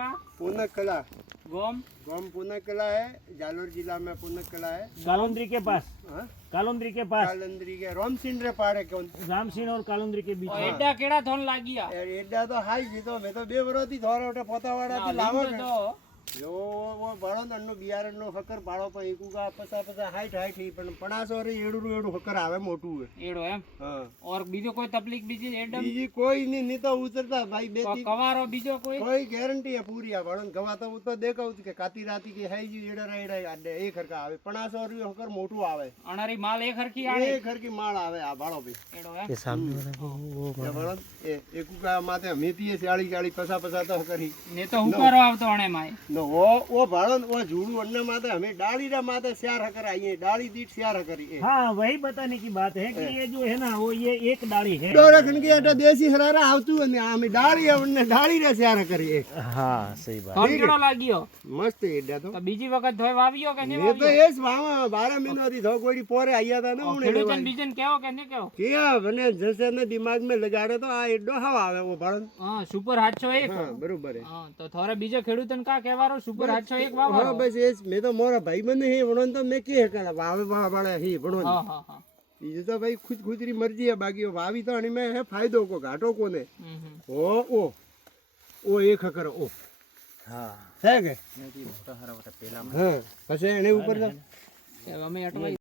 काका पूनक कला गोम गांव पूनक कला है, जालोर जिला में पूनक कला है। कालुंद्री के पास, हाँ? कालुंद्री के पास, कालंदरी के रामसिंह रे पाड़े कौन रामसिंह और कालुंद्री के बीच और में। एडा केड़ा थोन लागिया एडा तो हाई जी तो मैं तो बे वरोती थोड़ा पोतावाड़ा थी लावा तो जो वो बड़ो नन्नो बियारण नो हकर पाड़ो पर एकूगा पसा पसा हाइट हाइट ही पण 50 रे एडू हकर आवे मोटू है। एडो एम हां और बीजो कोई तकलीफ बीजी एडम बीजी कोई नहीं तो उतरता भाई बेटी कवारो बीजो कोई गारंटी है पूरी है बड़न गवा तो तो देखो के काती राती के है जी एडा एडा आडे एक हरका आवे 50 रे हकर मोटू आवे अनारी माल एक हरकी आणे एक हरकी माल आवे आ बाड़ो भी एडो एम ये सामने वाला वो ये बड़न एकूगा माथे मेती 40 पसा पसा तो करी ने तो हुकारो आवतो अणे माय नो वो बाड़न वो झूड़ू अन्ना माथे हमें डाली रा माथे स्यार हकर आइए डाली दीठ स्यार हकरी हाँ वही बताने की बात है कि ये जो है ना वो ये एक डाली है। डोरखन के एटा देसी हरारा आवतु ने आमे डाली है डाली रे स्यार करी हाँ सही बात। थोन केड़ो लागियो मस्त एडा तो बीजी वखत धोय वावियो के ने मैं तो वावियो एस भावा 12 महीना थी थो कोई पोरे आया था ना उन्हें खेडूतन बीजन केવો के ने केવો क्या बने जैसे ने दिमाग में लगाड़े तो आ एडो हवा आवे वो बाड़न हां सुपर 801 हां बरोबर है। हां तो थोड़े बीजे खेडूतन का कहेवारो सुपर 801 वावा हां बस एस मैं तो मोरा भाई बने है वणन तो मैं के करा वावे वाले ही वणन हां हां हां ये तो भाई खुद खुद री मर्जी है बाकी वावी तो अणी में है फायदो को घाटो को ने ओ एक हकर ओ हाँ है के मोटा हरा मोटा पेला हां પછી એને ઉપર અમે અટવાઈ